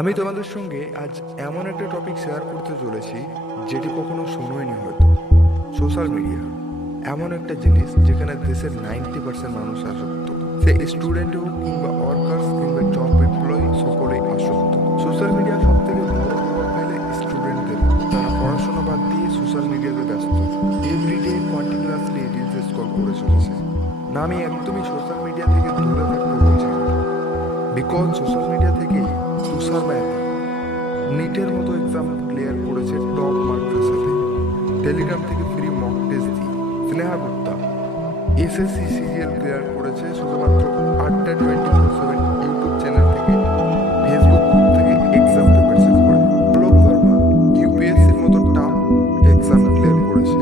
আমি তোমাদের সঙ্গে আজ এমন একটা টপিক শেয়ার করতে চলেছি যেটি কখনো শোনোইনি হয়তো। সোশ্যাল মিডিয়া এমন একটা জিনিস যেখানে দেশের 90% মানুষ আসক্ত। সে স্টুডেন্ট হোক কিংবা ওয়ার্কার্স কিংবা জব এমপ্লয়ি, সকলেই আসক্ত। সোশ্যাল মিডিয়া সব থেকে বড় প্রভাব ফেলে স্টুডেন্টদের। তারা পড়াশোনা বাদ দিয়ে সোশ্যাল মিডিয়াতে ব্যস্ত। এভরিডে কন্টিনিউয়াসলি রিলস স্ক্রল করে চলেছে। না, আমি একদমই সোশ্যাল মিডিয়া থেকে দূরে থাকতে বলছি না, বিকজ সোশ্যাল মিডিয়া থেকেই তুষার মেহতা নিটের মতো এক্সাম ক্লিয়ার করেছে টপ মার্কের সাথে। টেলিগ্রাম থেকে ফ্রি মক টেস্ট দিয়ে Sneha Gupta SSC serial clear করেছে শুধুমাত্র আড্ডা 24/7 ইউটিউব চ্যানেল থেকে, ফেসবুক গ্রুপ থেকে এক্সাম প্রিপারেশন করে। অলোক ভার্মা ইউপিএসসির মতো টাফ এক্সাম ক্লিয়ার করেছে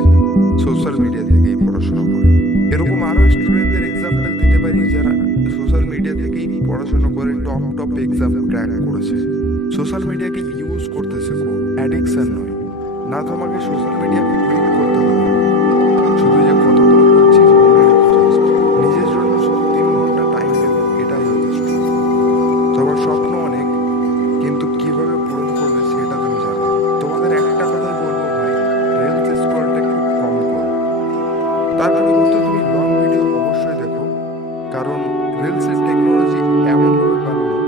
সোশ্যাল মিডিয়া থেকেই পড়াশোনা করে। এরকম আরও স্টুডেন্টদের এক্সাম্পল দিতে পারি যারা সোশ্যাল মিডিয়া থেকেই পড়াশোনা করে টপ এক্সাম ক্র্যাক করেছে। সোশ্যাল মিডিয়াকে ইউজ করতে শেখো, অ্যাডিকশন নয়। না, তোমাকে সোশ্যাল মিডিয়া কুইট করতে হবে, শুধু যে কতগুলো করছিস মনে রাখছিস। নিজের জন্য শুধু 3 ঘন্টা টাইম দেবে, এটাই যথেষ্ট। তোমার স্বপ্ন অনেক, কিন্তু কিভাবে পূরণ করবে সেটা তুমি জানো। তোমাদের একটা কথাই বলবো ভাই, রিলস স্ক্রলটা একটু কম করো। তার পরিবর্তে তুমি লং ভিডিও অবশ্যই দেখো, কারণ রিলসের টেকনোলজি এমনভাবে বানানো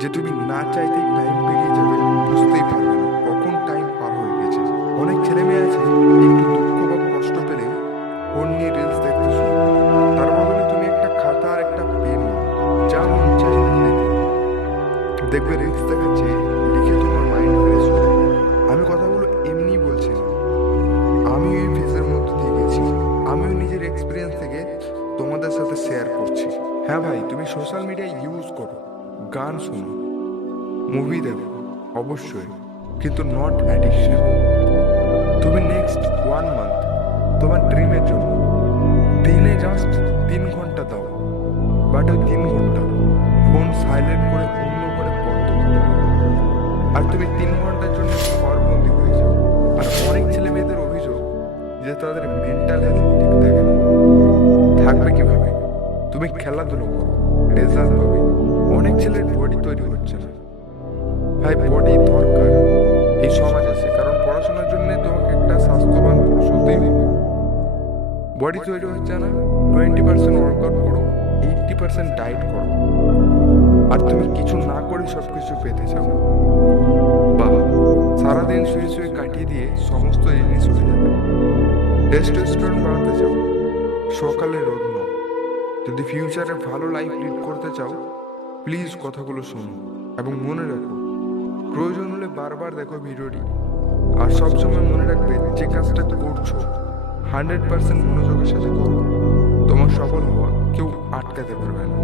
যে তুমি না চাইতেই টাইম পেরিয়ে যাবে, বুঝতেই পারবে না কখন টাইম পার হয়ে গেছে। অনেক ছেলে মেয়ে আছে একটু দুঃখ বা কষ্ট পেলে ফোন নিয়ে রিলস দেখতে শুরু করে। তার বদলে তুমি একটা খাতা আর একটা পেন নাও, যা মন চাই লেখো। দেখবে রিলস দেখাচ্ছে, লিখে তোমার মাইন্ড ফ্রেশ হবে। আমি কথাগুলো এমনি বলছি না, আমিও এই ফেজের মধ্যে দিয়ে গেছি। আমিও নিজের এক্সপিরিয়েন্স থেকে তোমাদের সাথে শেয়ার করছি। হ্যাঁ ভাই, তুমি সোশ্যাল মিডিয়া ইউজ করো, গান শোনো, মুভি দেখো অবশ্যই, কিন্তু নট অ্যাডিকশন। তুমি নেক্সট 1 মান্থ তোমার ড্রিমের জন্য দিনে জাস্ট 3 ঘন্টা দাও, বাট ওই 3 ঘন্টা ফোন সাইলেন্ট করে অন্য করে বন্ধ করে দাও। আর তুমি 3 ঘন্টার জন্য ঘরবন্দি হয়ে যাও। আর অনেক ছেলে মেয়েদের অভিযোগ যে তাদের মেন্টাল হেলথ ঠিক থাকে না। থাকবে কিভাবে? তুমি খেলাধুলো করো, রেজাল্ট পাবে। অনেক ছেলের বডি তৈরি হচ্ছে না ভাই, বডি দরকার এই সমাজ আছে, কারণ পড়াশোনার জন্য তোমাকে একটা স্বাস্থ্যবান পুরুষ হতেই হবে। বডি তৈরি হচ্ছে না, 20% ওয়ার্কআউট করো, 80% ডায়েট করো, আর তুমি কিছু না করে সবকিছু পেতে চাও। বাহ, সারাদিন শুয়ে শুয়ে কাটিয়ে দিয়ে সমস্ত জিনিস হয়ে যাবে। টেস্টোস্টেরন বাড়াতে চাও, সকালে রোদ নাও। যদি ফিউচারে ভালো লাইফ লিড করতে চাও, প্লিজ কথাগুলো শোনো এবং মনে রাখো, প্রয়োজন হলে বারবার দেখো ভিডিওটি। আর সবসময় মনে রাখবে, যে কাজটা করছো 100% মনোযোগের সাথে করো। তোমার সফল হওয়া কেউ আটকাতে পারবে না।